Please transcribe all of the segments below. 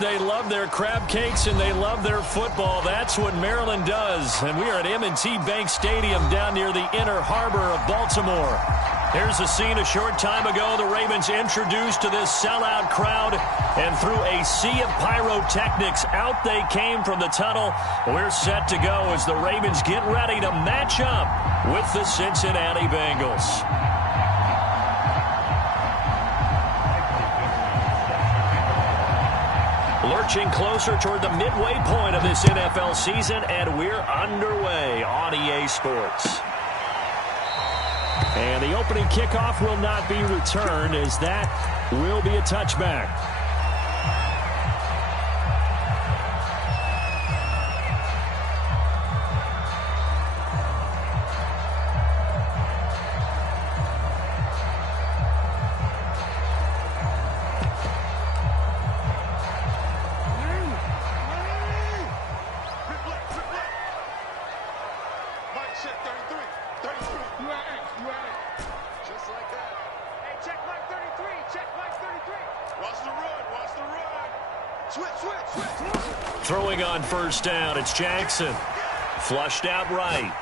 They love their crab cakes and they love their football. That's what Maryland does. And we are at M&T Bank Stadium down near the Inner Harbor of Baltimore. Here's a scene a short time ago. The Ravens introduced to this sellout crowd, and through a sea of pyrotechnics, out they came from the tunnel. We're set to go as the Ravens get ready to match up with the Cincinnati Bengals. Lurching closer toward the midway point of this NFL season, and we're underway on EA Sports. And the opening kickoff will not be returned, as that will be a touchback. Throwing on first down, it's Jackson. Flushed out right.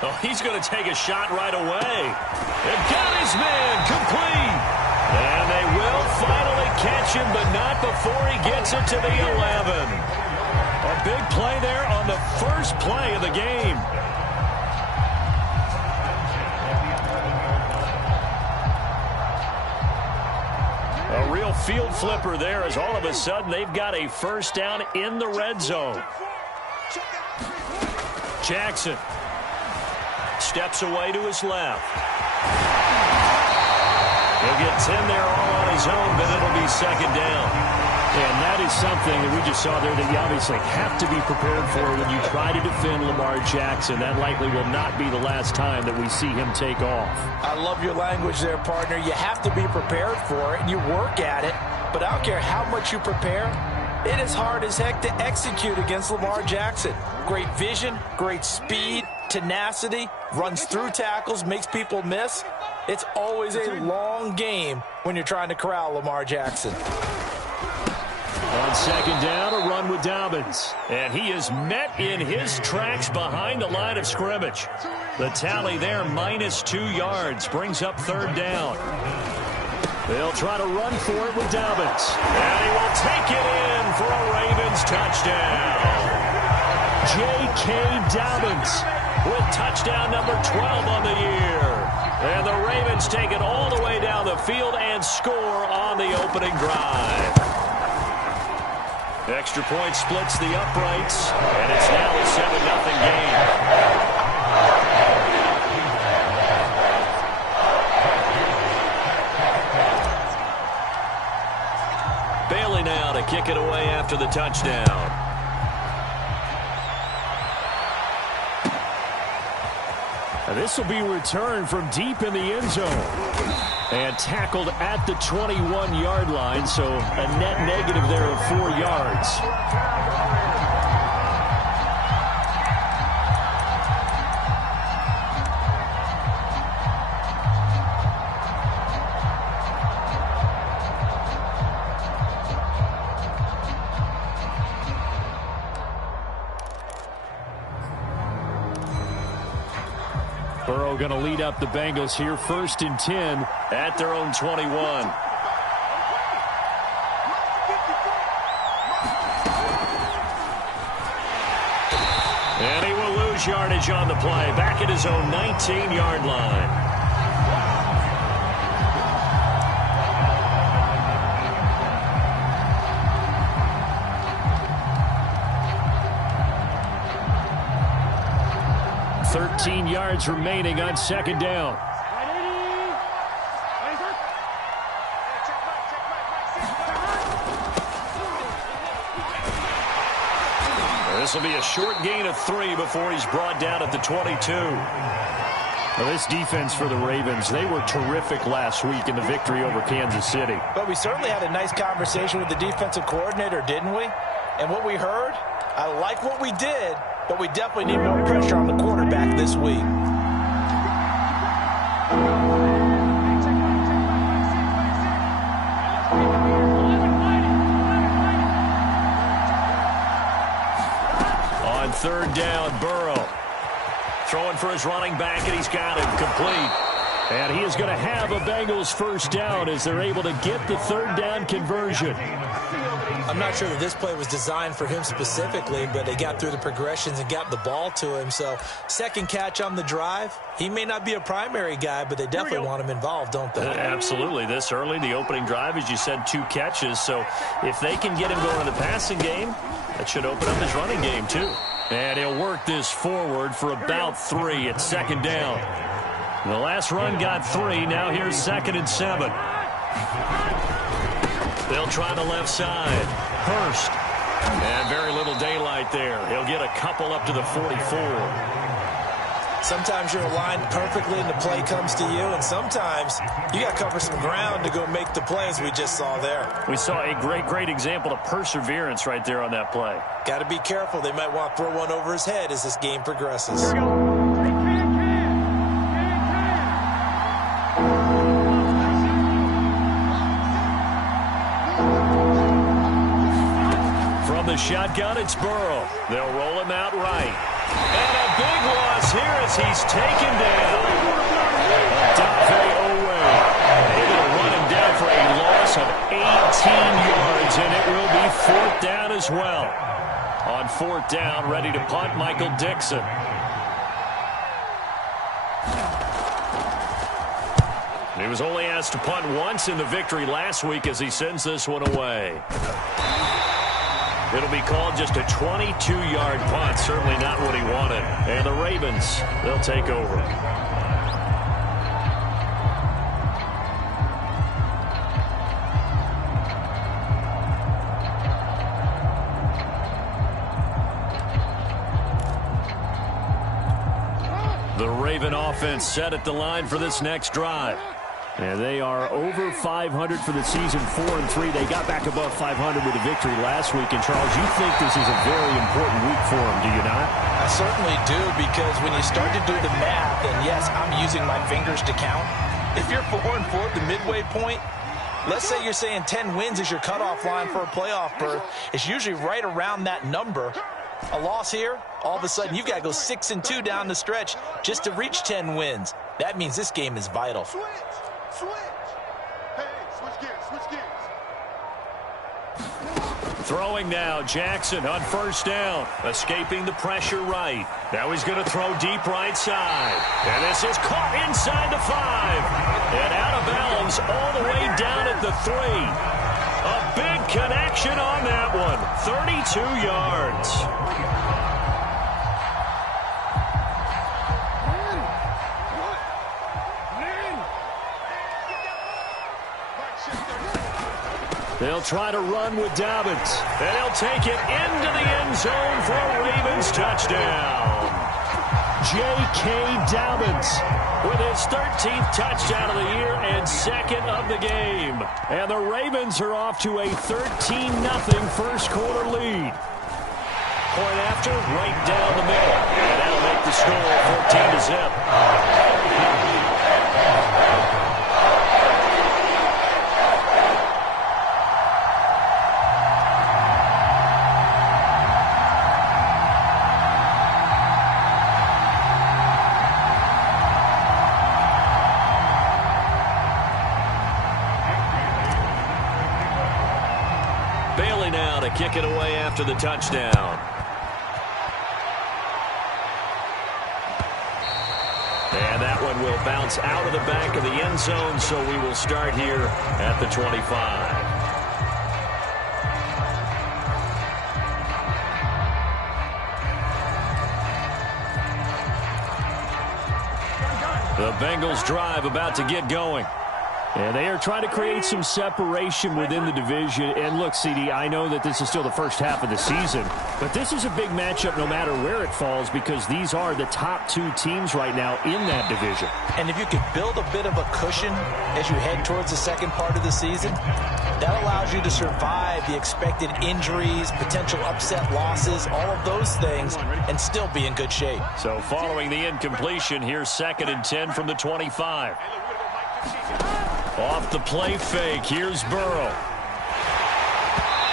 Oh, he's going to take a shot right away. And got his man complete. And they will finally catch him, but not before he gets it to the 11. A big play there on the first play of the game. A real field flipper there, as all of a sudden they've got a first down in the red zone. Jackson steps away to his left. He'll get 10 there all on his own, but it'll be second down. And that is something that we just saw there that you obviously have to be prepared for when you try to defend Lamar Jackson. That likely will not be the last time that we see him take off. I love your language there, partner. You have to be prepared for it, and you work at it. But I don't care how much you prepare, it is hard as heck to execute against Lamar Jackson. Great vision, great speed, tenacity, runs through tackles, makes people miss. It's always a long game when you're trying to corral Lamar Jackson. On second down, a run with Dobbins. And he is met in his tracks behind the line of scrimmage. The tally there, -2 yards, brings up third down. They'll try to run for it with Dobbins. And he will take it in for a Ravens touchdown. J.K. Dobbins with touchdown number 12 on the year. And the Ravens take it all the way down the field and score on the opening drive. Extra point splits the uprights, and it's now a 7-0 game. Bailey now to kick it away after the touchdown. And this will be returned from deep in the end zone. And tackled at the 21-yard line, so a net negative there of 4 yards. Burrow going to lead up the Bengals here, 1st and 10 at their own 21. And he will lose yardage on the play, back at his own 19-yard line. Yards remaining on second down. This will be a short gain of 3 before he's brought down at the 22. Well, this defense for the Ravens, they were terrific last week in the victory over Kansas City. But we certainly had a nice conversation with the defensive coordinator, didn't we? And what we heard, I like what we did, but we definitely need more pressure on the quarterback this week. third down. Burrow throwing for his running back, and he's got him complete. And he is going to have a Bengals first down as they're able to get the third down conversion. I'm not sure that this play was designed for him specifically, but they got through the progressions and got the ball to him. So second catch on the drive. He may not be a primary guy, but they definitely want him involved, don't they? Absolutely. This early, the opening drive, as you said, 2 catches. So if they can get him going in the passing game, that should open up his running game too. And he'll work this forward for about 3 at second down. The last run got 3. Now here's 2nd and 7. They'll try the left side. Hurst. And very little daylight there. He'll get a couple up to the 44. Sometimes you're aligned perfectly and the play comes to you, and sometimes you got to cover some ground to go make the plays we just saw there. We saw a great example of perseverance right there on that play. Got to be careful. They might want to throw one over his head as this game progresses. From the shotgun, it's Burrow. They'll roll him out right. And a big loss here as he's taken down. Odafe Oweh able to run him down for a loss of 18 yards, and it will be 4th down as well. On 4th down, ready to punt, Michael Dixon. He was only asked to punt once in the victory last week as he sends this one away. It'll be called just a 22-yard punt. Certainly not what he wanted. And the Ravens, they'll take over. The Raven offense set at the line for this next drive. And they are over 500 for the season, 4-3. They got back above 500 with a victory last week. And, Charles, you think this is a very important week for them, do you not? I certainly do, because when you start to do the math, and yes, I'm using my fingers to count. If you're 4-4 at the midway point, let's say you're saying 10 wins is your cutoff line for a playoff berth. It's usually right around that number. A loss here, all of a sudden you've got to go 6-2 down the stretch just to reach 10 wins. That means this game is vital. Throwing now, Jackson on 1st down, escaping the pressure right. Now he's going to throw deep right side. And this is caught inside the 5. And out of bounds all the way down at the 3. A big connection on that one, 32 yards. They'll try to run with Dobbins. And he'll take it into the end zone for a Ravens touchdown. J.K. Dobbins with his 13th touchdown of the year and 2nd of the game. And the Ravens are off to a 13-0 first quarter lead. Point after, right down the middle. And that'll make the score 14-0. Bailey now to kick it away after the touchdown. And that one will bounce out of the back of the end zone, so we will start here at the 25. The Bengals drive about to get going. And they are trying to create some separation within the division. And look, CD, I know that this is still the first half of the season, but this is a big matchup no matter where it falls, because these are the top 2 teams right now in that division. And if you could build a bit of a cushion as you head towards the second part of the season, that allows you to survive the expected injuries, potential upset losses, all of those things, and still be in good shape. So following the incompletion, here's 2nd and 10 from the 25. Off the play fake, here's Burrow.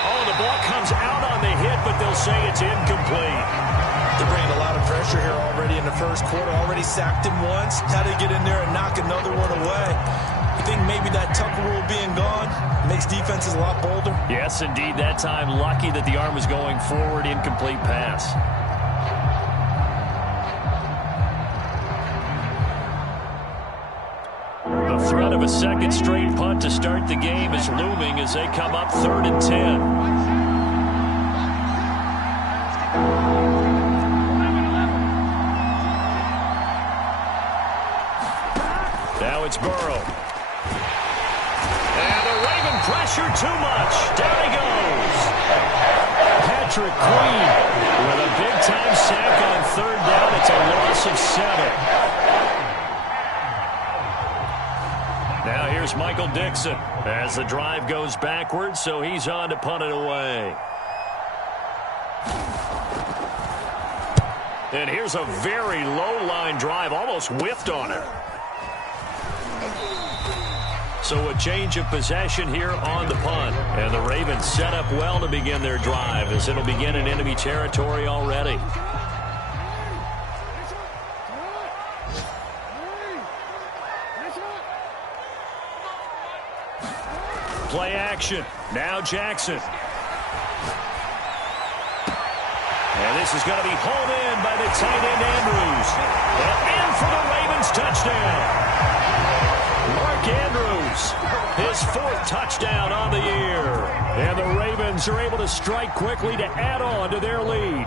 Oh, the ball comes out on the hit, but they'll say it's incomplete. They're bringing a lot of pressure here already in the first quarter. Already sacked him once. How to get in there and knock another one away. You think maybe that Tucker rule being gone makes defenses a lot bolder? Yes, indeed. That time, lucky that the arm was going forward. Incomplete pass. The threat of a second straight punt to start the game is looming as they come up 3rd and 10. Now it's Burrow. And the Raven pressure too much. Down he goes. Patrick Queen with a big-time sack on 3rd down. It's a loss of 7. Now here's Michael Dixon as the drive goes backwards, so he's on to punt it away. And here's a very low-line drive, almost whiffed on it. So a change of possession here on the punt. And the Ravens set up well to begin their drive as it'll begin in enemy territory already. Play action. Now Jackson. And this is going to be hauled in by the tight end Andrews. And in for the Ravens touchdown. Mark Andrews, his 4th touchdown on the year. And the Ravens are able to strike quickly to add on to their lead.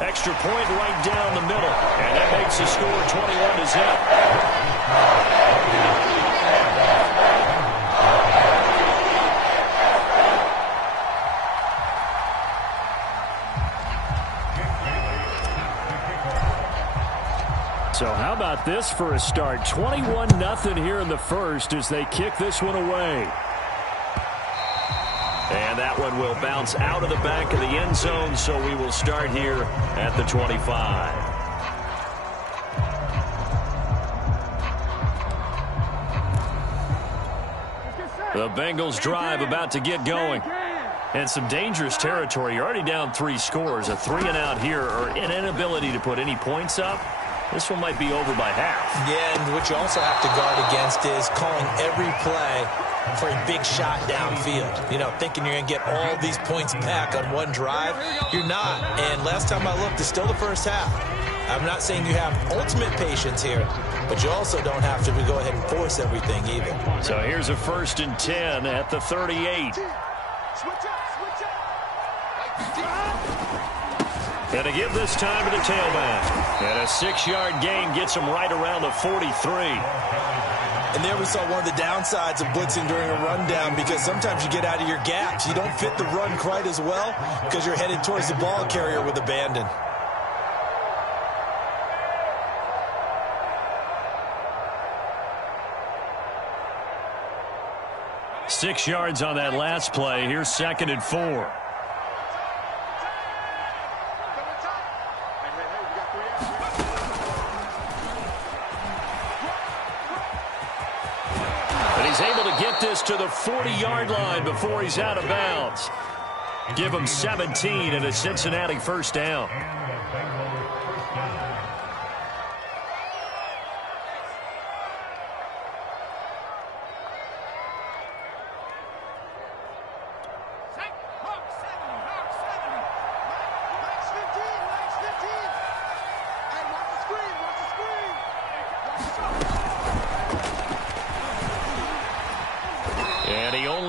Extra point right down the middle. And that makes the score 21-0. So how about this for a start? 21-0 here in the first as they kick this one away. And that one will bounce out of the back of the end zone, so we will start here at the 25. The Bengals drive about to get going. And some dangerous territory. You're already down 3 scores. A 3-and-out here or an inability to put any points up. This one might be over by half. Yeah, and what you also have to guard against is calling every play for a big shot downfield. You know, thinking you're going to get all these points back on one drive. You're not. And last time I looked, it's still the first half. I'm not saying you have ultimate patience here, but you also don't have to go ahead and force everything either. So here's a 1st and 10 at the 38. And to give this time to the tailback. And a 6-yard gain gets him right around the 43. And there we saw one of the downsides of blitzing during a rundown, because sometimes you get out of your gaps. You don't fit the run quite as well because you're headed towards the ball carrier with abandon. Six yards on that last play. Here's 2nd and 4. He's able to get this to the 40-yard line before he's out of bounds. Give him 17 and a Cincinnati 1st down.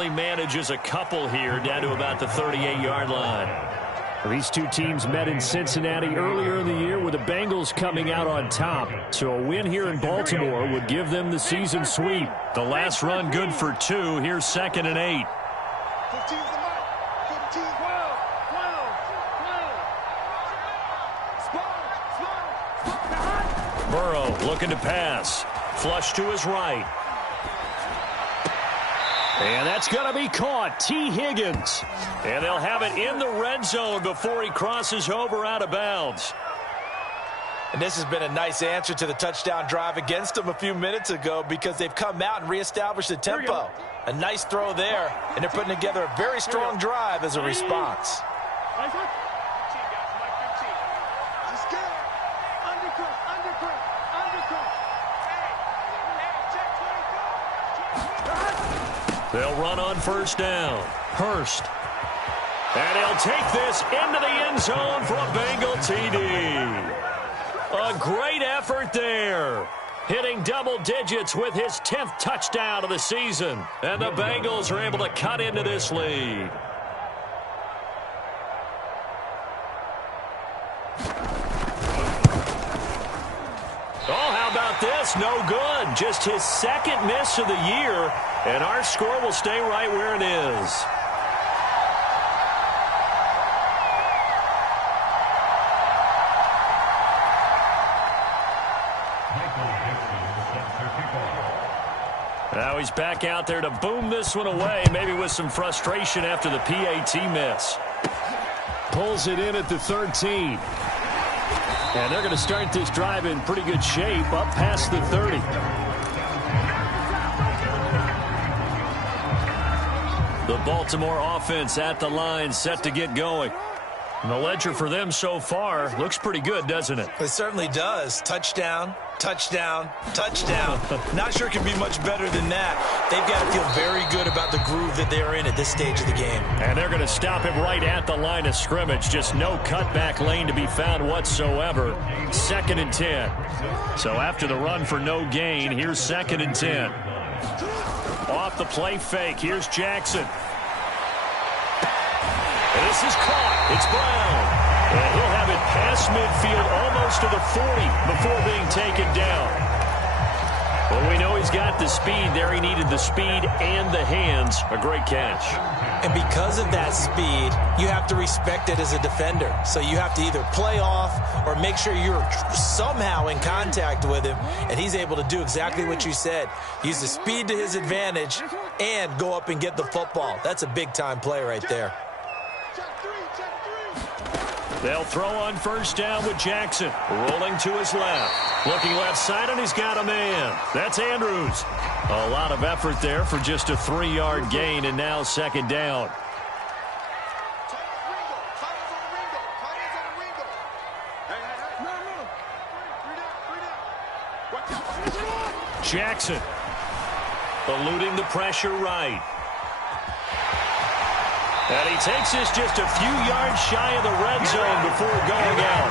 Manages a couple here down to about the 38-yard line. These two teams met in Cincinnati earlier in the year with the Bengals coming out on top. So a win here in Baltimore would give them the season sweep. The last run good for 2. Here's 2nd and 8. Burrow looking to pass. Flush to his right. And that's going to be caught. T. Higgins. And they'll have it in the red zone before he crosses over out of bounds. And this has been a nice answer to the touchdown drive against them a few minutes ago because they've come out and reestablished the tempo. A nice throw there, and they're putting together a very strong drive as a response. They'll run on first down. Hurst. And he'll take this into the end zone for a Bengal TD. A great effort there. Hitting double digits with his 10th touchdown of the season. And the Bengals are able to cut into this lead. Oh, how about this? No good. Just his second miss of the year. And our score will stay right where it is. Now he's back out there to boom this one away, maybe with some frustration after the PAT miss. Pulls it in at the 13. And they're going to start this drive in pretty good shape up past the 30. The Baltimore offense at the line, set to get going. And the ledger for them so far looks pretty good, doesn't it? It certainly does. Touchdown, touchdown, touchdown. Not sure it can be much better than that. They've got to feel very good about the groove that they're in at this stage of the game. And they're going to stop him right at the line of scrimmage. Just no cutback lane to be found whatsoever. 2nd and 10. So after the run for no gain, here's 2nd and 10. Off the play fake, here's Jackson. This is caught. It's Brown. And he'll have it past midfield almost to the 40 before being taken down. Well, we know he's got the speed there. He needed the speed and the hands. A great catch. And because of that speed, you have to respect it as a defender. So you have to either play off or make sure you're somehow in contact with him. And he's able to do exactly what you said. Use the speed to his advantage and go up and get the football. That's a big-time play right there. They'll throw on first down with Jackson. Rolling to his left. Looking left side, and he's got a man. That's Andrews. A lot of effort there for just a 3-yard gain, and now 2nd down. Jackson eluding the pressure right. And he takes this just a few yards shy of the red zone before going out.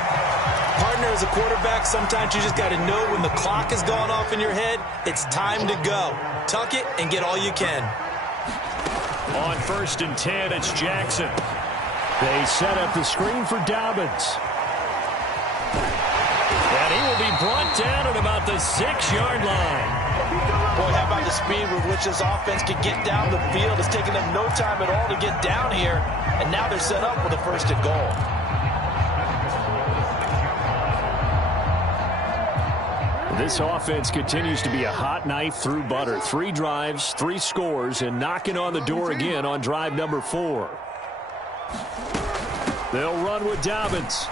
Partner, as a quarterback, sometimes you just got to know when the clock has gone off in your head, it's time to go. Tuck it and get all you can. On 1st and 10, it's Jackson. They set up the screen for Dobbins. And he will be brought down at about the 6-yard line. Boy, how about the speed with which this offense can get down the field? It's taken them no time at all to get down here, and now they're set up with a 1st and goal. This offense continues to be a hot knife through butter. 3 drives, 3 scores, and knocking on the door again on drive number 4. They'll run with Dobbins.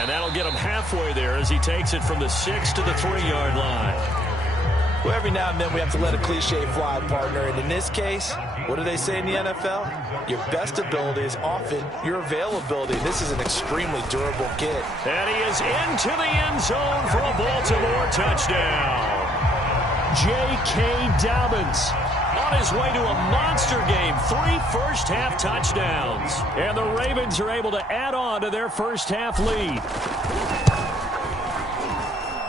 And that'll get him halfway there as he takes it from the 6 to the 3-yard line. Well, every now and then we have to let a cliche fly, partner. And in this case, what do they say in the NFL? Your best ability is often your availability. This is an extremely durable kid. And he is into the end zone for a Baltimore touchdown. J.K. Dobbins on his way to a monster game. 3 first-half touchdowns. And the Ravens are able to add on to their first-half lead.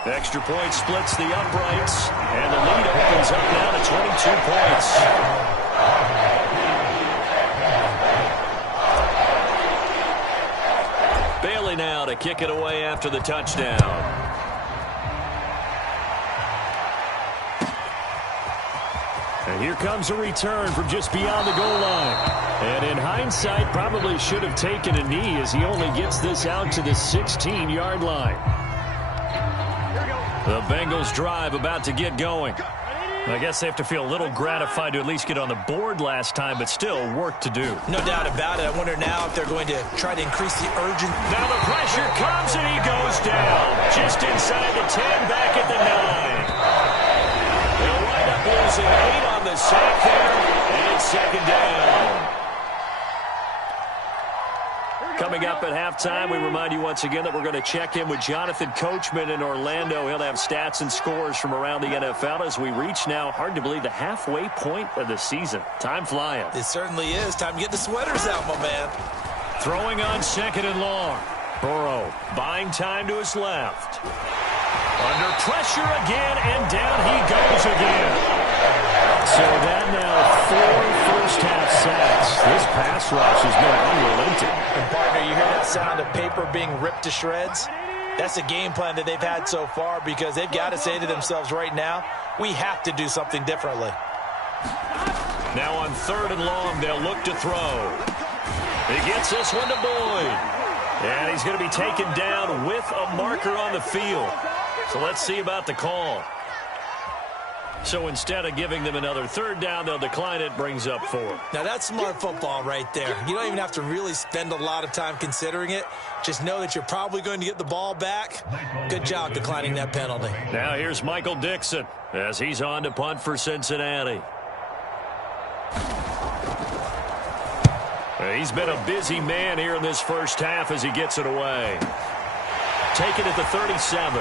Extra point splits the uprights, and the lead opens up now to 22 points. Bailey now to kick it away after the touchdown. And here comes a return from just beyond the goal line. And in hindsight, probably should have taken a knee as he only gets this out to the 16-yard line. The Bengals drive about to get going. I guess they have to feel a little gratified to at least get on the board last time, but still work to do. No doubt about it. I wonder now if they're going to try to increase the urgency. Now the pressure comes and he goes down. inside the 10, back at the 9. They'll wind up losing 8 on the sack there, and it's second down. Coming up at halftime, we remind you once again that we're going to check in with Jonathan Coachman in Orlando. He'll have stats and scores from around the NFL as we reach now, hard to believe, the halfway point of the season. Time flying. It certainly is. Time to get the sweaters out, my man. Throwing on second and long. Burrow buying time to his left. Under pressure again, and down he goes again. So that now 4 first-half sacks. This pass rush has been unrelenting. And partner, you hear that sound of paper being ripped to shreds? That's the game plan that they've had so far because they've got to say to themselves right now, we have to do something differently. Now on third and long, they'll look to throw. He gets this one to Boyd. And he's going to be taken down with a marker on the field. So let's see about the call. So instead of giving them another third down, they'll decline it, brings up 4. Now that's smart football right there. You don't even have to really spend a lot of time considering it. Just know that you're probably going to get the ball back. Good job declining that penalty. Now here's Michael Dixon as he's on to punt for Cincinnati. He's been a busy man here in this first half as he gets it away. Taken at the 37.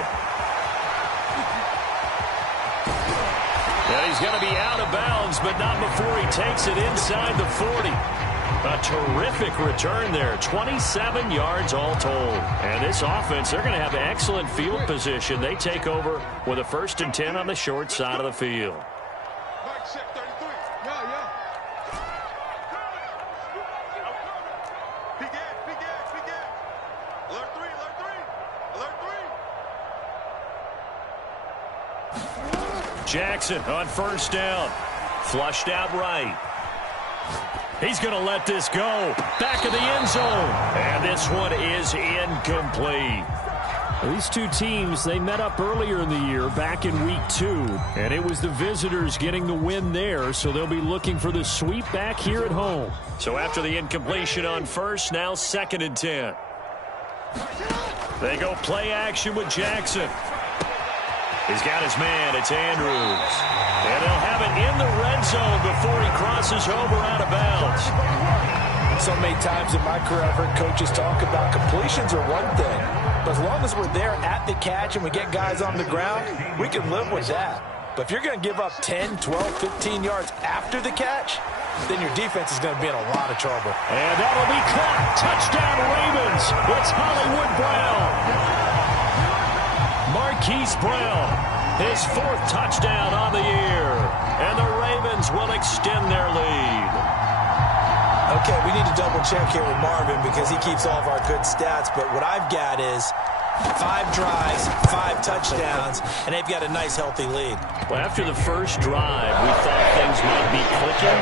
And he's going to be out of bounds, but not before he takes it inside the 40. A terrific return there. 27 yards all told. And this offense, they're going to have excellent field position. They take over with a 1st and 10 on the short side of the field. Jackson on first down. Flushed out right. He's going to let this go. Back of the end zone. And this one is incomplete. These two teams, they met up earlier in the year back in week 2. And it was the visitors getting the win there. So they'll be looking for the sweep back here at home. So after the incompletion on first, now 2nd and 10. They go play action with Jackson. He's got his man. It's Andrews. And they'll have it in the red zone before he crosses over out of bounds. So many times in my career, I've heard coaches talk about completions are one thing. But as long as we're there at the catch and we get guys on the ground, we can live with that. But if you're going to give up 10, 12, 15 yards after the catch, then your defense is going to be in a lot of trouble. And that'll be caught. Touchdown Ravens. It's Hollywood Brown. Marquise Brown, his 4th touchdown on the year. And the Ravens will extend their lead. Okay, we need to double check here with Marvin because he keeps all of our good stats. But what I've got is 5 drives, 5 touchdowns, and they've got a nice, healthy lead. Well, after the first drive, we thought things might be clicking.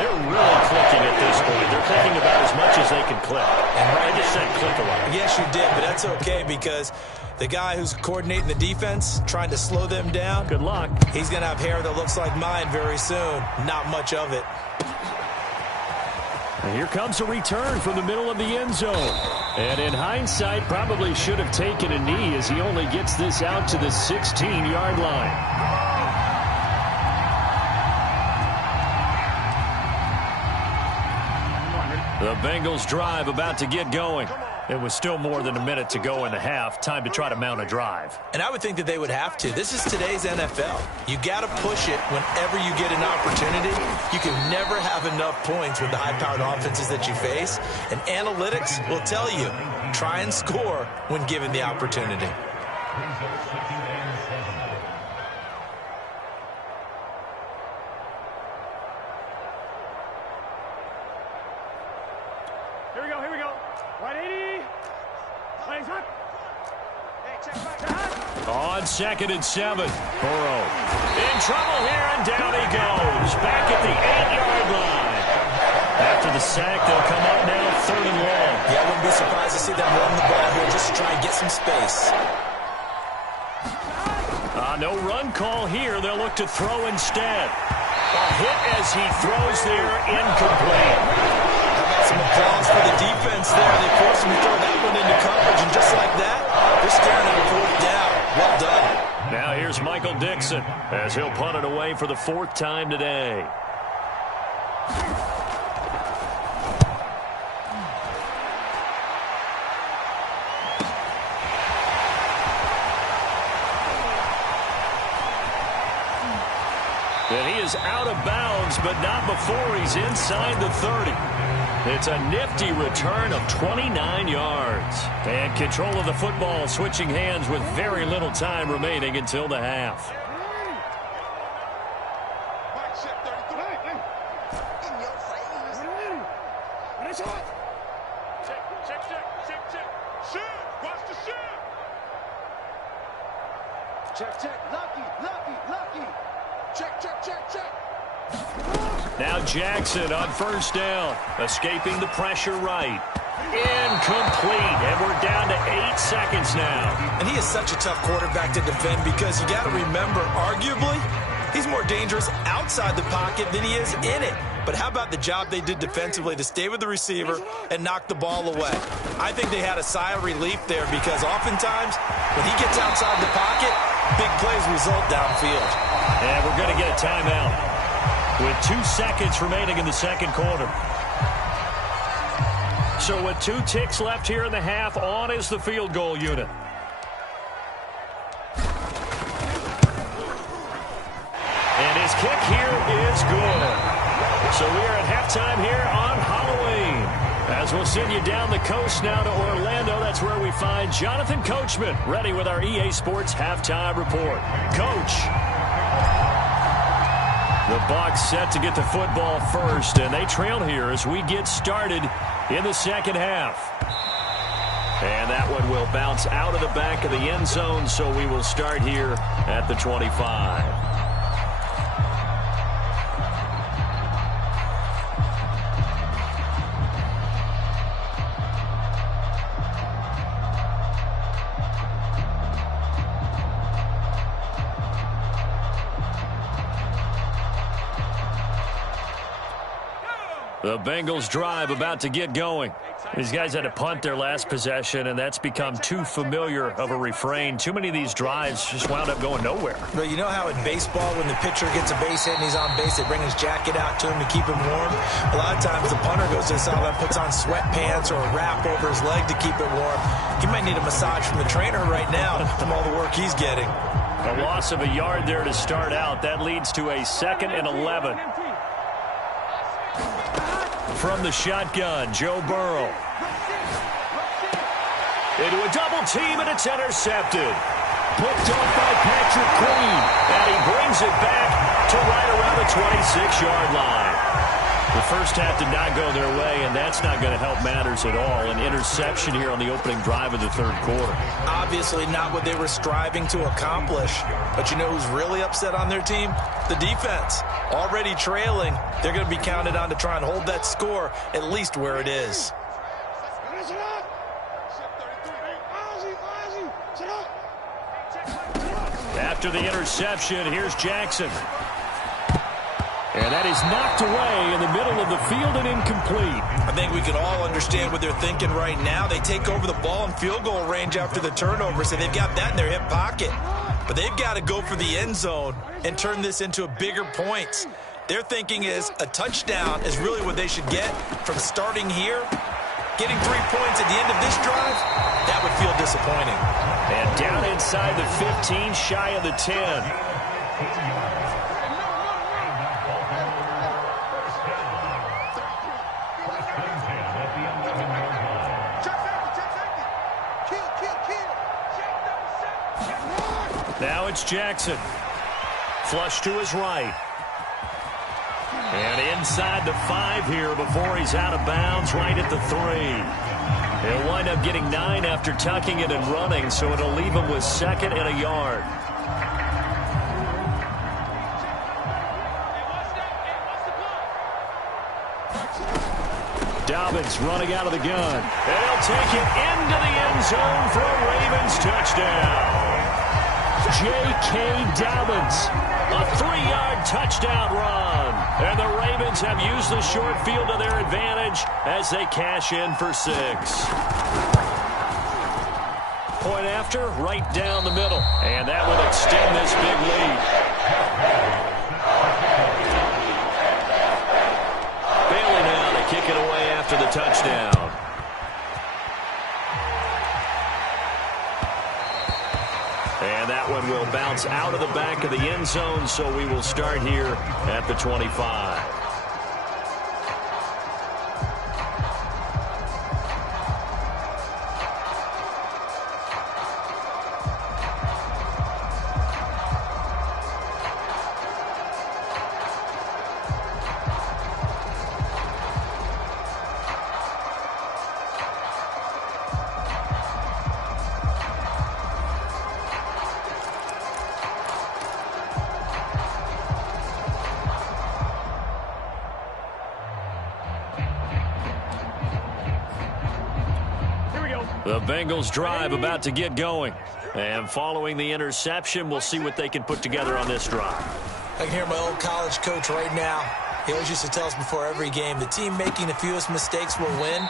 They're really clicking at this point. They're clicking about as much as they can click. And I just said click a lot. Yes, you did, but that's okay because the guy who's coordinating the defense, trying to slow them down. Good luck. He's going to have hair that looks like mine very soon. Not much of it. And here comes a return from the middle of the end zone. And in hindsight, probably should have taken a knee as he only gets this out to the 16-yard line. The Bengals drive about to get going. It was still more than a minute to go in the half. Time to try to mount a drive. And I would think that they would have to. This is today's NFL. You got to push it whenever you get an opportunity. You can never have enough points with the high-powered offenses that you face. And analytics will tell you, try and score when given the opportunity. Here we go. Right 80. Legs up. Hey, check back. On 2nd and 7. Burrow in trouble here, and down he goes. Back at the 8-yard line. After the sack, they'll come up now 3rd and long. Yeah, I wouldn't be surprised to see them run the ball here just to try and get some space. No run call here. They'll look to throw instead. A hit as he throws there, incomplete. Some applause for the defense there. They forced him to throw that one into coverage, and just like that, they're staring at a 4th down. Michael Dixon, as he'll punt it away for the 4th time today. And he is out of bounds, but not before he's inside the 30. It's a nifty return of 29 yards. And control of the football switching hands with very little time remaining until the half. Check. Lucky. Check. Now Jackson on 1st down, escaping the pressure right. Incomplete, and we're down to 8 seconds now. And he is such a tough quarterback to defend because you got to remember, arguably, he's more dangerous outside the pocket than he is in it. But how about the job they did defensively to stay with the receiver and knock the ball away? I think they had a sigh of relief there because oftentimes when he gets outside the pocket, big plays result downfield. And we're going to get a timeout with 2 seconds remaining in the 2nd quarter. So with 2 ticks left here in the half, on is the field goal unit. And his kick here is good. So we are at halftime here on Halloween. As we'll send you down the coast now to Orlando, that's where we find Jonathan Coachman ready with our EA Sports Halftime Report. Coach. The Bucs set to get the football first, and they trail here as we get started in the 2nd half. And that one will bounce out of the back of the end zone, so we will start here at the 25. The Bengals drive about to get going. These guys had to punt their last possession, and that's become too familiar of a refrain. Too many of these drives just wound up going nowhere. But you know how in baseball, when the pitcher gets a base hit and he's on base, they bring his jacket out to him to keep him warm? A lot of times the punter goes to the sideline, puts on sweatpants or a wrap over his leg to keep it warm. He might need a massage from the trainer right now from all the work he's getting. A loss of a yard there to start out. That leads to a 2nd and 11. From the shotgun, Joe Burrow. Into a double team, and it's intercepted. Picked off by Patrick Queen, and he brings it back to right around the 26-yard line. The first half did not go their way, and that's not going to help matters at all. An interception here on the opening drive of the 3rd quarter. Obviously not what they were striving to accomplish. But you know who's really upset on their team? The defense. Already trailing, they're going to be counted on to try and hold that score at least where it is. After the interception, here's Jackson. And that is knocked away in the middle of the field and incomplete. I think we can all understand what they're thinking right now. They take over the ball in field goal range after the turnover, so they've got that in their hip pocket. But they've got to go for the end zone and turn this into a bigger points. Their thinking is a touchdown is really what they should get from starting here. Getting 3 points at the end of this drive, that would feel disappointing. And down inside the 15, shy of the 10. Now it's Jackson. Flush to his right. And inside the 5 here before he's out of bounds, right at the 3. He'll wind up getting 9 after tucking it and running, so it'll leave him with 2nd and a yard. Dobbins running out of the gun. And he'll take it into the end zone for a Ravens touchdown. J.K. Dobbins, a 3-yard touchdown run. And the Ravens have used the short field to their advantage as they cash in for 6. point after, right down the middle. And that will extend this big lead. Bailey now to kick it away after the touchdown. And that one will bounce out of the back of the end zone, so we will start here at the 25. The Bengals drive about to get going. And following the interception, we'll see what they can put together on this drive. I can hear my old college coach right now. He always used to tell us before every game, the team making the fewest mistakes will win.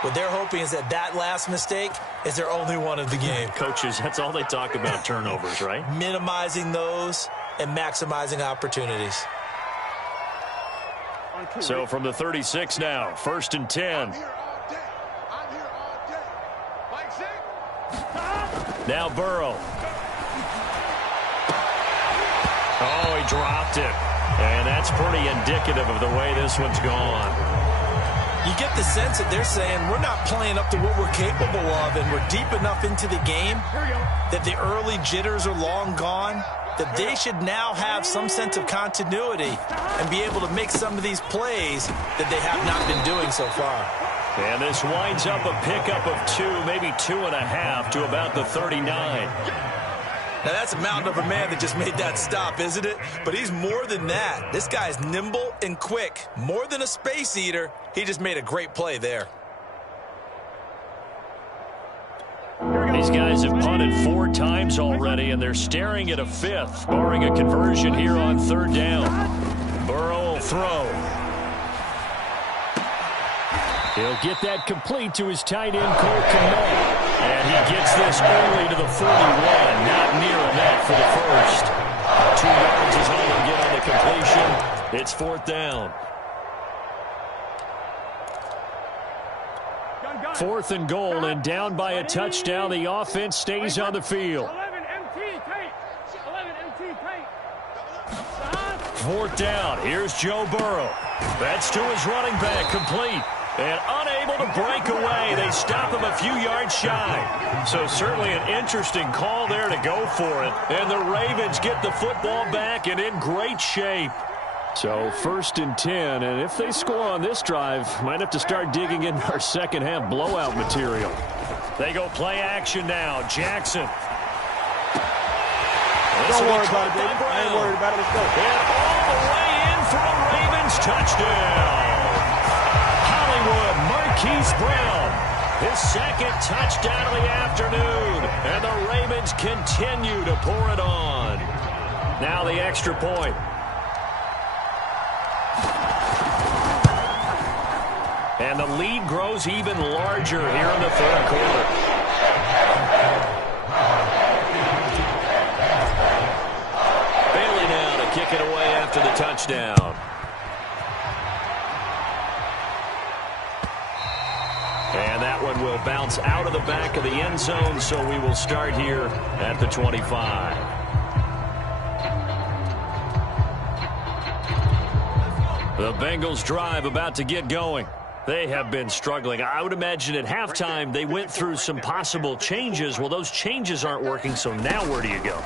What they're hoping is that that last mistake is their only one of the game. Coaches, that's all they talk about, turnovers, right? Minimizing those and maximizing opportunities. So from the 36 now, 1st and 10. Now Burrow. Oh, he dropped it. And that's pretty indicative of the way this one's gone. You get the sense that they're saying we're not playing up to what we're capable of, and we're deep enough into the game that the early jitters are long gone, that they should now have some sense of continuity and be able to make some of these plays that they have not been doing so far. And this winds up a pickup of 2, maybe 2.5 to about the 39. Now, that's a mountain of a man that just made that stop, isn't it? But he's more than that. This guy's nimble and quick. More than a space eater, he just made a great play there. These guys have punted 4 times already, and they're staring at a 5th, barring a conversion here on 3rd down. Burrow will throw. He'll get that complete to his tight end, Cole Kmet. And he gets this early to the 41. Not near enough for the first. 2 yards is all he'll get on the completion. It's 4th down. 4th and goal, and down by a touchdown. The offense stays on the field. 4th down. Here's Joe Burrow. That's to his running back, complete. And unable to break away. They stop him a few yards shy. So certainly an interesting call there to go for it. And the Ravens get the football back and in great shape. So 1st and 10, and if they score on this drive, might have to start digging in our second half blowout material. They go play action now. Jackson. Don't worry about it, baby. I ain't worried about it. Let's go. And all the way in for a Ravens touchdown. Hollywood Marquise Brown. His 2nd touchdown of the afternoon. And the Ravens continue to pour it on. Now the extra point. And the lead grows even larger here in the 3rd quarter. Bailey now to kick it away after the touchdown. And that one will bounce out of the back of the end zone, so we will start here at the 25. The Bengals drive about to get going. They have been struggling. I would imagine at halftime they went through some possible changes. Well, those changes aren't working, so now where do you go?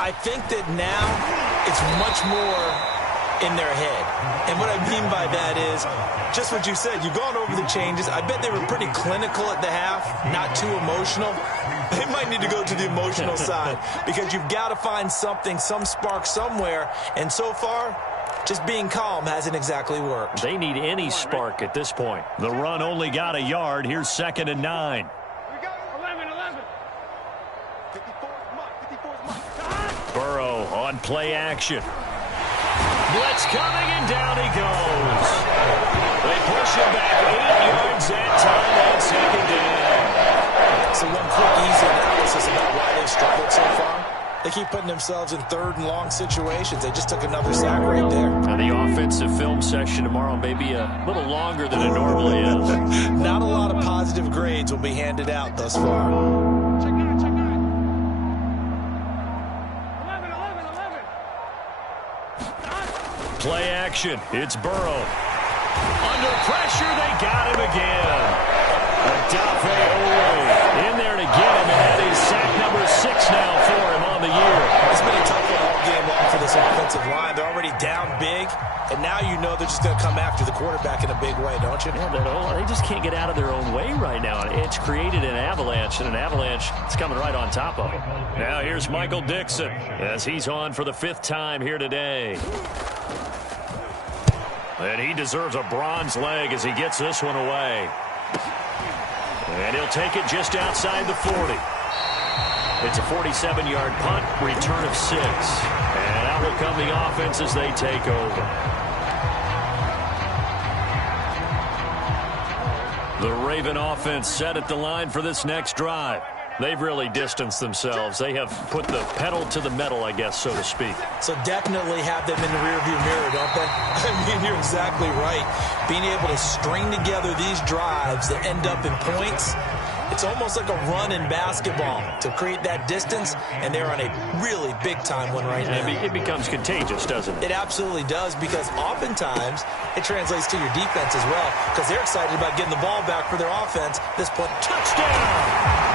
I think that now it's much more in their head. And what I mean by that is just what you said. You've gone over the changes. I bet they were pretty clinical at the half, not too emotional. They might need to go to the emotional side because you've got to find something, some spark somewhere. And so far, just being calm hasn't exactly worked. They need any spark at this point. The run only got a yard. Here's 2nd and 9. We got 11. 54's Burrow on play action. Blitz coming, and down he goes. They push him back 8 yards that time on 2nd down. So one quick, easy analysis about why they've struggled so far. They keep putting themselves in third and long situations. They just took another sack right there. Now the offensive film session tomorrow may be a little longer than it normally is. Not a lot of positive grades will be handed out thus far. Check that, check that. 11. Play action. It's Burrow. Under pressure, they got him again. Odafe Oweh in there to get him, and that is sack number 6 now for him on the year. It's been a tough one all game long for this offensive line. They're already down big, and now you know they're just going to come after the quarterback in a big way, don't you? Yeah, they just can't get out of their own way right now. It's created an avalanche, and an avalanche is coming right on top of them. Now here's Michael Dixon as he's on for the 5th time here today. And he deserves a bronze leg as he gets this one away. And he'll take it just outside the 40. It's a 47-yard punt, return of 6. And out will come the offense as they take over. The Raven offense set at the line for this next drive. They've really distanced themselves. They have put the pedal to the metal, I guess, so to speak. So definitely have them in the rearview mirror, don't they? I mean, you're exactly right. Being able to string together these drives that end up in points, it's almost like a run in basketball to create that distance, and they're on a really big-time one right now. It becomes contagious, doesn't it? It absolutely does, because oftentimes it translates to your defense as well, because they're excited about getting the ball back for their offense. This point, touchdown!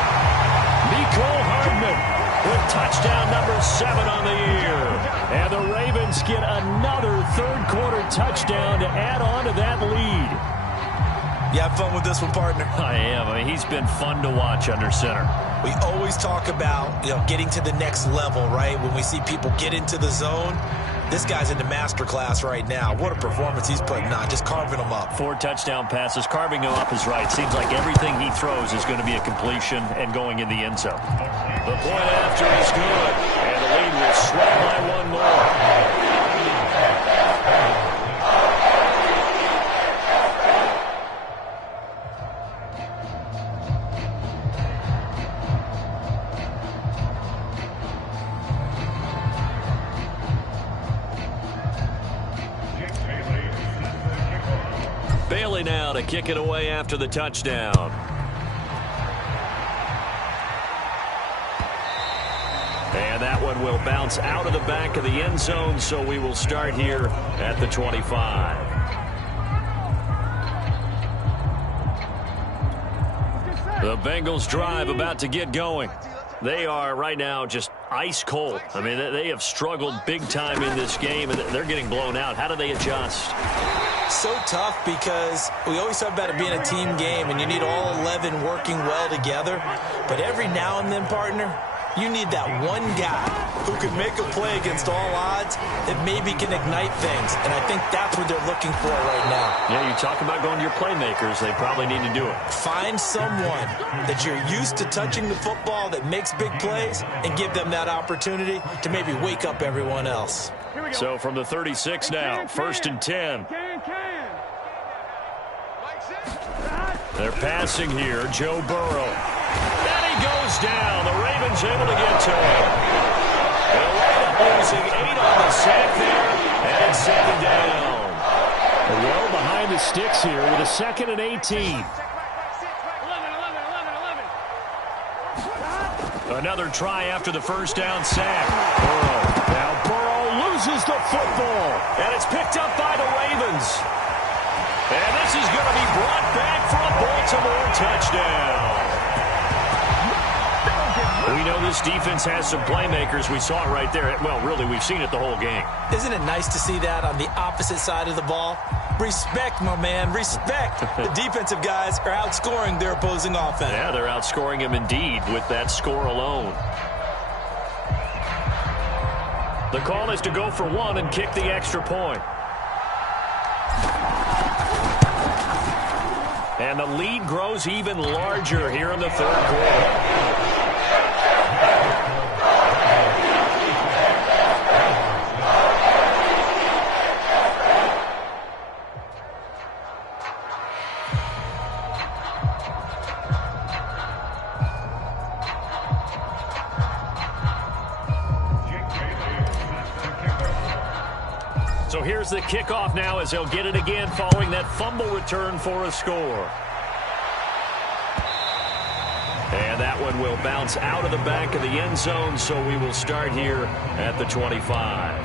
Mecole Hardman with touchdown number 7 on the year. And the Ravens get another third-quarter touchdown to add on to that lead. You have fun with this one, partner? I am. I mean, he's been fun to watch under center. We always talk about, getting to the next level, right? When we see people get into the zone, this guy's in the master class right now. What a performance he's putting on, just carving them up. 4 touchdown passes, carving them up is right. Seems like everything he throws is going to be a completion and going in the end zone. The point after is good, and the lead will swell by 1 more. Bailey now to kick it away after the touchdown. And that one will bounce out of the back of the end zone, so we will start here at the 25. The Bengals drive about to get going. They are right now just ice cold. I mean, they have struggled big time in this game, and they're getting blown out. How do they adjust? So tough, because we always talk about it being a team game, and you need all 11 working well together. But every now and then, partner, you need that one guy who can make a play against all odds that maybe can ignite things. And I think that's what they're looking for right now. Yeah, you talk about going to your playmakers. They probably need to do it. Find someone that you're used to touching the football that makes big plays and give them that opportunity to maybe wake up everyone else. So from the 36 now, 1st and 10. They're passing here, Joe Burrow. And he goes down. The Ravens able to get to him. They'll end up losing 8 on the sack there, and it's 2nd down. Well behind the sticks here with a 2nd and 18. Another try after the first down sack. Burrow. Now Burrow loses the football, and it's picked up by the Ravens. And this is going to be brought back for a Baltimore touchdown. We know this defense has some playmakers. We saw it right there. Well, really, we've seen it the whole game. Isn't it nice to see that on the opposite side of the ball? Respect, my man, respect. The defensive guys are outscoring their opposing offense. Yeah, they're outscoring him indeed with that score alone. The call is to go for 1 and kick the extra point. And the lead grows even larger here in the 3rd quarter. So here's the kickoff now as they'll get it again following that fumble return for a score. And that one will bounce out of the back of the end zone, so we will start here at the 25.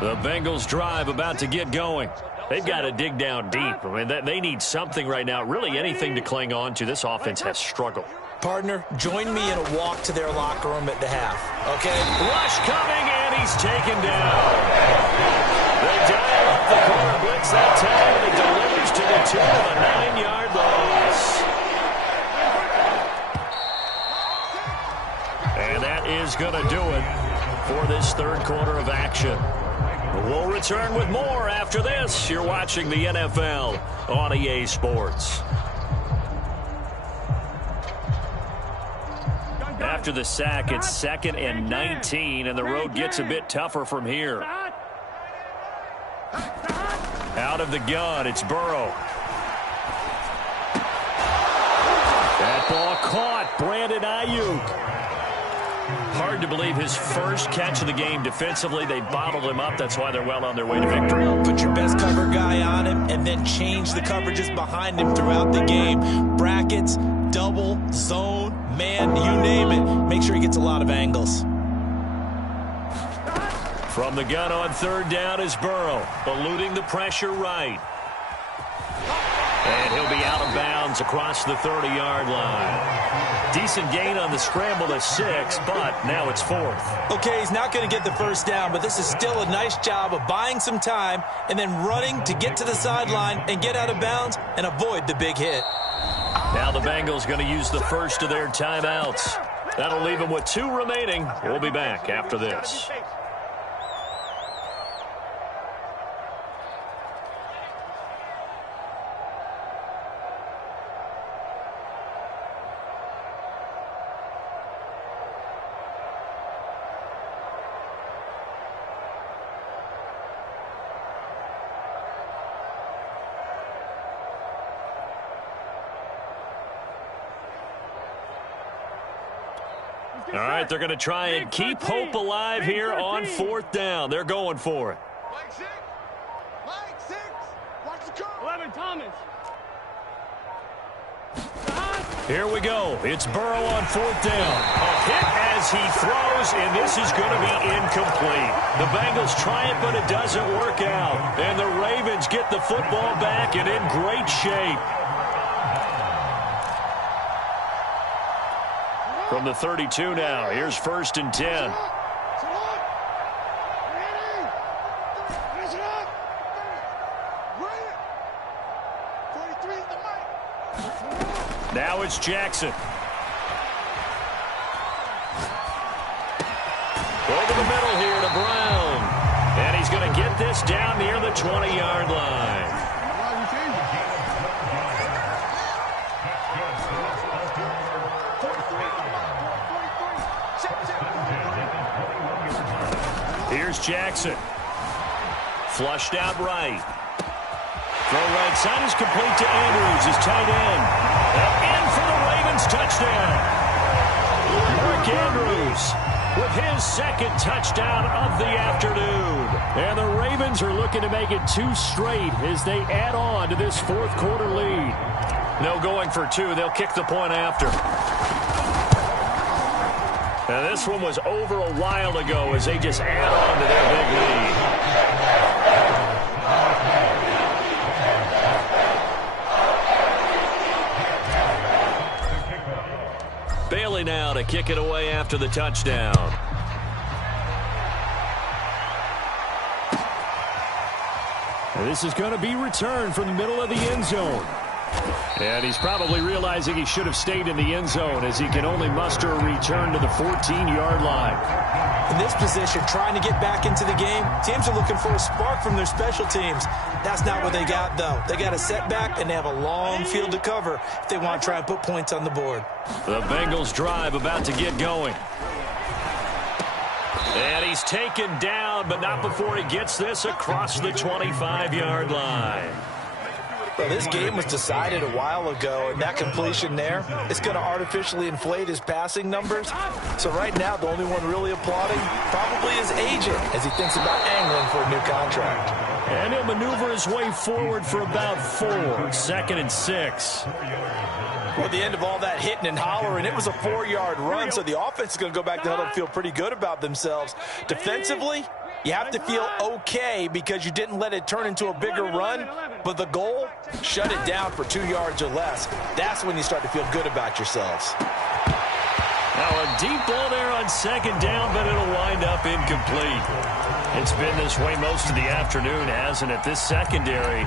The Bengals drive about to get going. They've got to dig down deep. I mean, they need something right now, really anything to cling on to. This offense has struggled. Partner, join me in a walk to their locker room at the half, okay? Rush coming, and he's taken down. They dive up the corner blitz that time, and it delivers to the tune of a 9-yard loss. And that is going to do it for this third quarter of action. We'll return with more after this. You're watching the NFL on EA Sports. After the sack, it's 2nd and 19, and the road gets a bit tougher from here. Out of the gun, it's Burrow. That ball caught. Brandon Ayuk. Hard to believe his first catch of the game defensively. They bottled him up. That's why they're well on their way to victory. Put your best cover guy on him and then change the coverages behind him throughout the game. Brackets, double, zone, man, you name it. Make sure he gets a lot of angles. From the gun on third down is Burrow, eluding the pressure right. And he'll be out of bounds across the 30-yard line. Decent gain on the scramble to 6, but now it's 4th. Okay, he's not going to get the first down, but this is still a nice job of buying some time and then running to get to the sideline and get out of bounds and avoid the big hit. Now the Bengals going to use the first of their timeouts. That'll leave them with 2 remaining. We'll be back after this. All right, they're going to try and keep hope alive here on 4th down. They're going for it. Leg 6. Watch the curve. 11, Thomas. Here we go. It's Burrow on 4th down. A hit as he throws, and this is going to be incomplete. The Bengals try it, but it doesn't work out. And the Ravens get the football back and in great shape. From the 32 now, here's 1st and 10. Now it's Jackson. Over the middle here to Brown. And he's going to get this down near the 20-yard line. Here's Jackson. Flushed out right. Throw right side is complete to Andrews, his tight end. And in for the Ravens touchdown. Mark Andrews with his 2nd touchdown of the afternoon. And the Ravens are looking to make it 2 straight as they add on to this 4th quarter lead. No going for 2. They'll kick the point after. Now this one was over a while ago as they just add on to their big lead. Bailey now to kick it away after the touchdown. And this is going to be returned from the middle of the end zone. And he's probably realizing he should have stayed in the end zone as he can only muster a return to the 14-yard line. In this position, trying to get back into the game, teams are looking for a spark from their special teams. That's not what they got, though. They got a setback, and they have a long field to cover if they want to try and put points on the board. The Bengals drive about to get going. And he's taken down, but not before he gets this across the 25-yard line. Well, this game was decided a while ago, and that completion there is going to artificially inflate his passing numbers. So right now, the only one really applauding probably his agent as he thinks about angling for a new contract. And he'll maneuver his way forward for about 4. 2nd and 6. Well, at the end of all that hitting and hollering, it was a 4-yard run, so the offense is going to go back to huddle and feel pretty good about themselves. Defensively, you have to feel okay because you didn't let it turn into a bigger run, but the goal, shut it down for 2 yards or less. That's when you start to feel good about yourselves. Now a deep ball there on 2nd down, but it'll wind up incomplete. It's been this way most of the afternoon, hasn't it? This secondary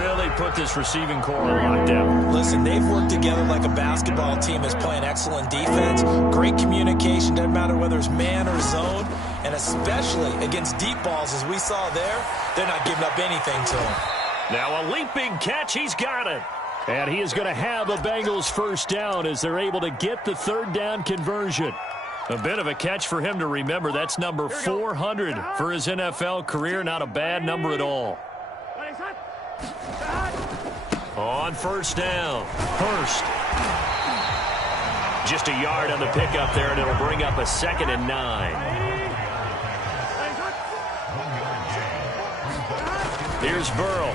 really put this receiving core on lockdown. Listen, they've worked together like a basketball team that's playing excellent defense. Great communication, doesn't matter whether it's man or zone. And especially against deep balls, as we saw there, they're not giving up anything to him. Now a leaping catch, he's got it. And he is going to have a Bengals first down as they're able to get the 3rd down conversion. A bit of a catch for him to remember. That's number 400 for his NFL career. Not a bad number at all. On 1st down, Hurst. Just a yard on the pickup there, and it'll bring up a 2nd and 9. Here's Burrow.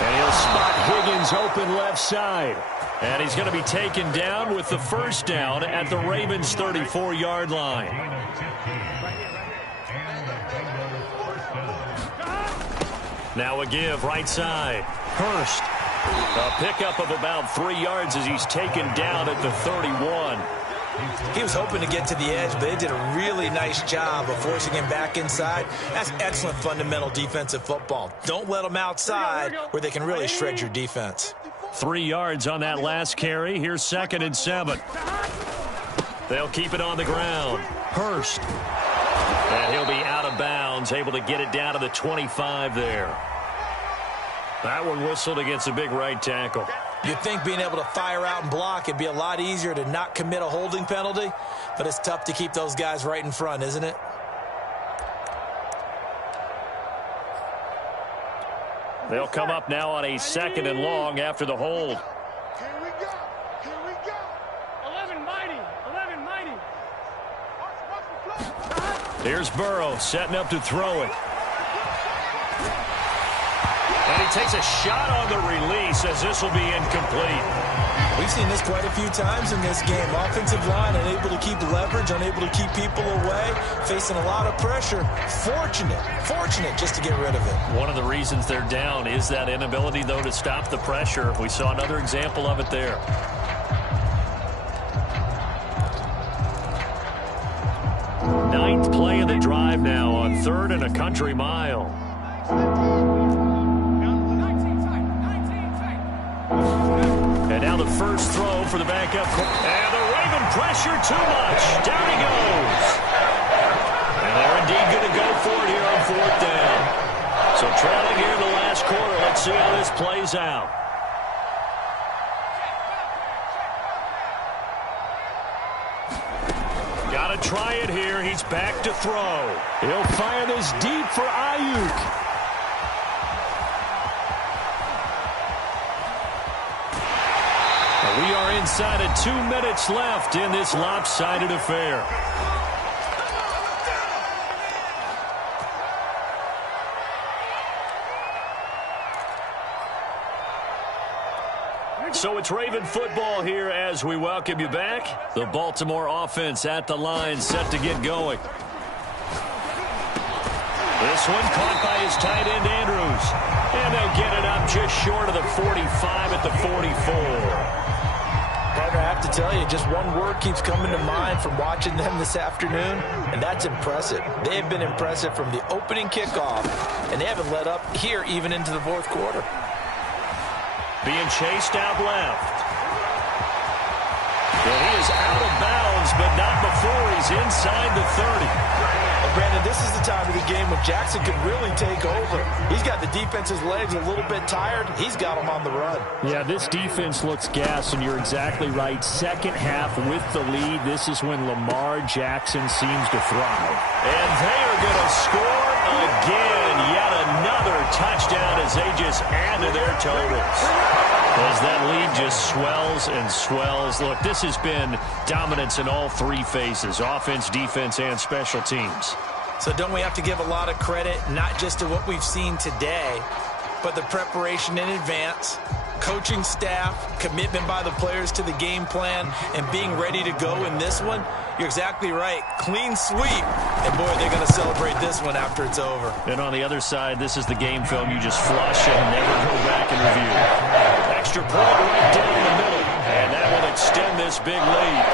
And he'll spot Higgins open left side. And he's going to be taken down with the first down at the Ravens' 34-yard line. Now a give right side. Hurst. A pickup of about 3 yards as he's taken down at the 31. He was hoping to get to the edge, but they did a really nice job of forcing him back inside. That's excellent fundamental defensive football. Don't let them outside where they can really shred your defense. 3 yards on that last carry. Here's 2nd and 7. They'll keep it on the ground. Hurst. And he'll be out of bounds, able to get it down to the 25 there. That one whistled against a big right tackle. You'd think being able to fire out and block it'd be a lot easier to not commit a holding penalty, but it's tough to keep those guys right in front, isn't it? They'll come up now on a 2nd and long after the hold. Here we go. Here we go. 11 mighty. 11 mighty. Here's Burrow setting up to throw it. And he takes a shot on the release as this will be incomplete. We've seen this quite a few times in this game. Offensive line unable to keep leverage, unable to keep people away, facing a lot of pressure. Fortunate just to get rid of it. One of the reasons they're down is that inability, though, to stop the pressure. We saw another example of it there. Ninth play of the drive now on 3rd and a country mile. And now the first throw for the backup. And the Raven pressure too much. Down he goes. And they're indeed going to go for it here on 4th down. So trailing here in the last quarter. Let's see how this plays out. Got to try it here. He's back to throw. He'll fire this deep for Ayuk. We are inside of 2 minutes left in this lopsided affair. So it's Raven football here as we welcome you back. The Baltimore offense at the line, set to get going. This one caught by his tight end, Andrews. And they'll get it up just short of the 45 at the 44. Partner, I have to tell you, just one word keeps coming to mind from watching them this afternoon, and that's impressive. They have been impressive from the opening kickoff, and they haven't let up here even into the 4th quarter. Being chased out left. Well, he is out of bounds, but not before he's inside the 30. Well, Brandon, this is the time of the game when Jackson could really take over. He's got the defense's legs a little bit tired. He's got them on the run. Yeah, this defense looks gassed, and you're exactly right. Second half with the lead, this is when Lamar Jackson seems to thrive. And they are going to score again. and yet another touchdown as they just add to their totals. As that lead just swells and swells. Look, this has been dominance in all three phases, offense, defense, and special teams. So don't we have to give a lot of credit, not just to what we've seen today, but the preparation in advance, coaching staff, commitment by the players to the game plan, and being ready to go in this one? You're exactly right. Clean sweep. And, boy, they're going to celebrate this one after it's over. And on the other side, this is the game film you just flush and never go back and review. Extra point right down the middle. And that will extend this big lead.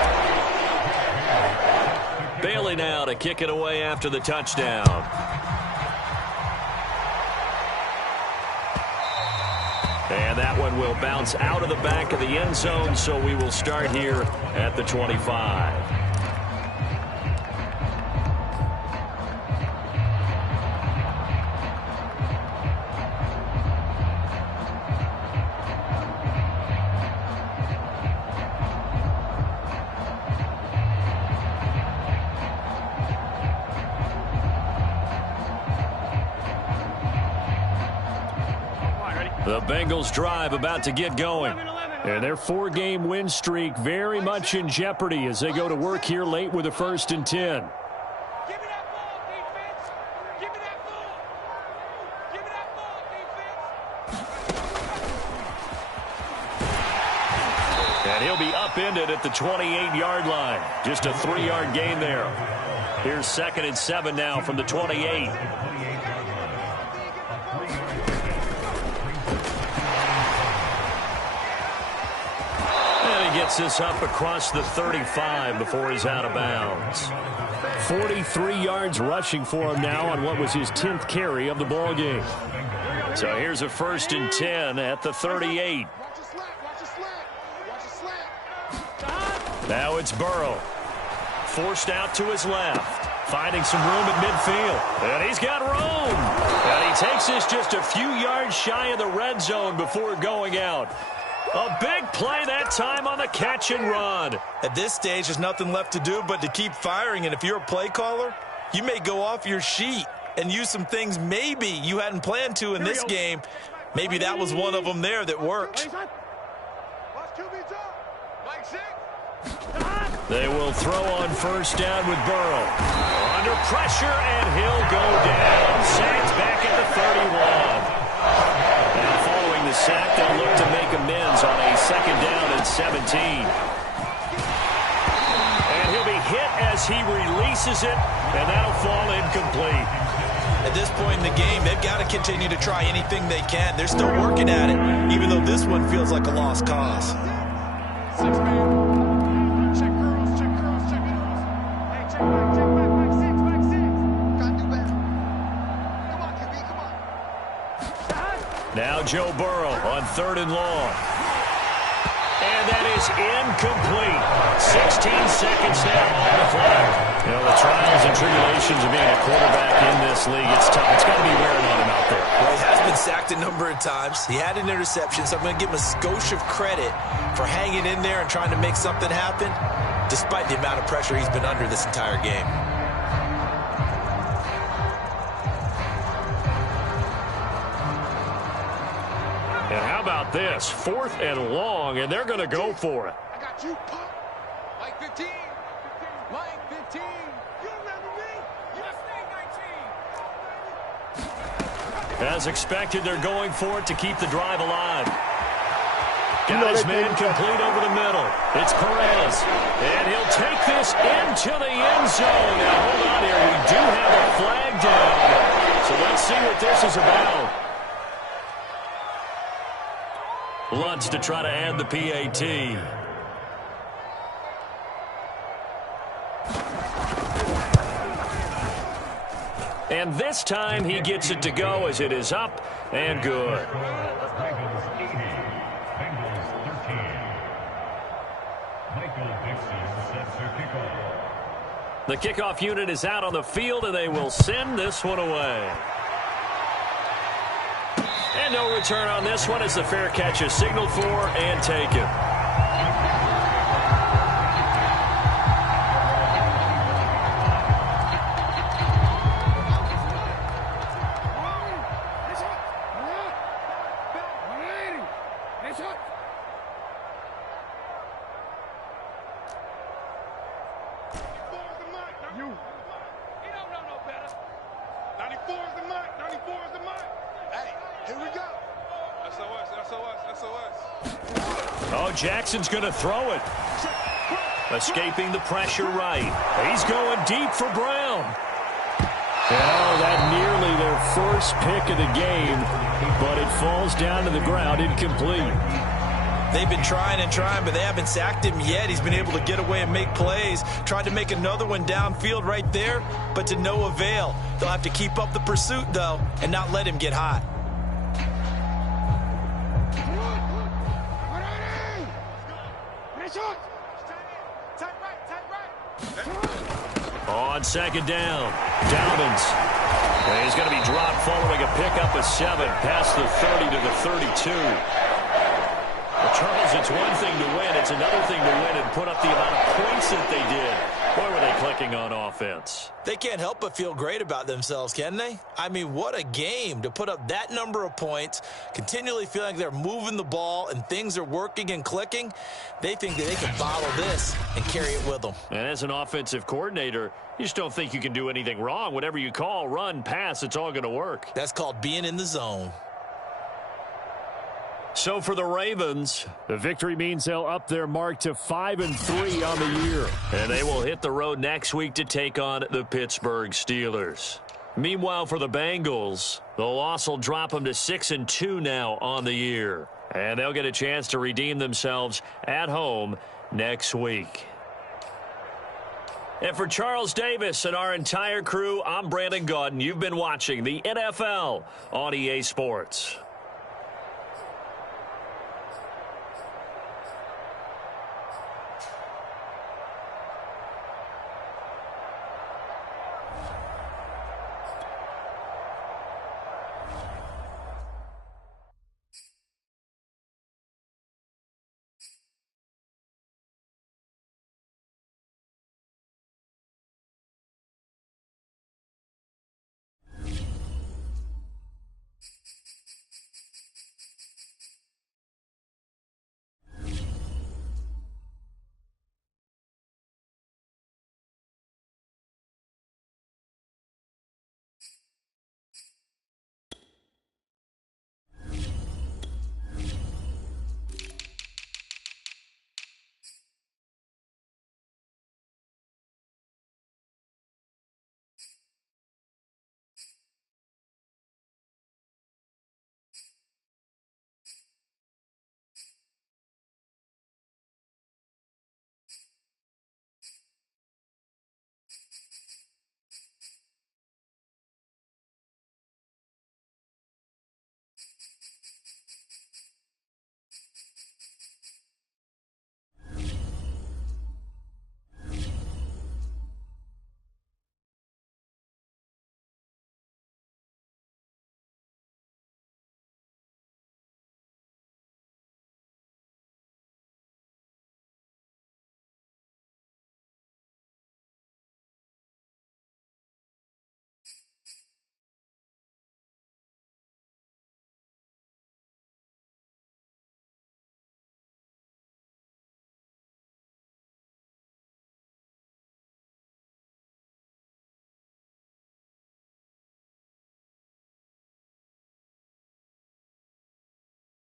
Bailey now to kick it away after the touchdown. And that one will bounce out of the back of the end zone, so we will start here at the 25. The Bengals drive about to get going. And their 4-game win streak very much in jeopardy as they go to work here late with a 1st and 10. Give me that ball, defense. Give me that ball. Give me that ball, defense. And he'll be upended at the 28-yard line. Just a 3-yard gain there. Here's 2nd and 7 now from the 28. Gets this up across the 35 before he's out of bounds. 43 yards rushing for him now on what was his 10th carry of the ball game. So here's a 1st and 10 at the 38. Now it's Burrow. Forced out to his left. Finding some room at midfield. And he's got room. And he takes this just a few yards shy of the red zone before going out. A big play that time on the catch and run. At this stage, there's nothing left to do but to keep firing. And if you're a play caller, you may go off your sheet and use some things maybe you hadn't planned to in this game. Maybe that was one of them there that worked. They will throw on 1st down with Burrow. Under pressure, and he'll go down. Sacked back at the 31. And following the sack, they'll look to make amends on a 2nd down and 17. And he'll be hit as he releases it, and that'll fall incomplete. At this point in the game, they've got to continue to try anything they can. They're still working at it, even though this one feels like a lost cause. Now Joe Burrow on 3rd and long. And that is incomplete. 16 seconds now on the clock. You know, the trials and tribulations of being a quarterback in this league, it's tough. It's got to be wearing on him out there. Well, he has been sacked a number of times. He had an interception, so I'm going to give him a skosh of credit for hanging in there and trying to make something happen, despite the amount of pressure he's been under this entire game. And how about this? 4th and long, and they're going to go for it. I got you, pop. Like 15. Like 15. You remember me? Yes, 19. As expected, they're going for it to keep the drive alive. Got his man complete over the middle. It's Perez. And he'll take this into the end zone. Now, hold on here. We do have a flag down. So let's see what this is about. Lutz to try to add the PAT. And this time he gets it to go as it is up and good. The kickoff unit is out on the field, and they will send this one away. And no return on this one as the fair catch is signaled for and taken. is the mark. 94 is the mark. Hey, here we go. SOS. Oh, Jackson's going to throw it. Escaping the pressure right. He's going deep for Brown. Oh, that nearly their first pick of the game, but it falls down to the ground incomplete. They've been trying and trying, but they haven't sacked him yet. He's been able to get away and make plays. Tried to make another one downfield right there, but to no avail. They'll have to keep up the pursuit, though, and not let him get hot. On second down, Dobbins. He's going to be dropped following a pickup of 7 past the 30 to the 32. Well, Charles, it's one thing to win. It's another thing to win and put up the amount of points that they did. Boy, were they clicking on offense. They can't help but feel great about themselves, can they? I mean, what a game to put up that number of points, continually feeling like they're moving the ball and things are working and clicking. They think that they can bottle this and carry it with them. And as an offensive coordinator, you just don't think you can do anything wrong. Whatever you call, run, pass, it's all going to work. That's called being in the zone. So for the Ravens, the victory means they'll up their mark to 5-3 on the year. And they will hit the road next week to take on the Pittsburgh Steelers. Meanwhile, for the Bengals, the loss will drop them to 6-2 now on the year. And they'll get a chance to redeem themselves at home next week. And for Charles Davis and our entire crew, I'm Brandon Gaudin. You've been watching the NFL on EA Sports.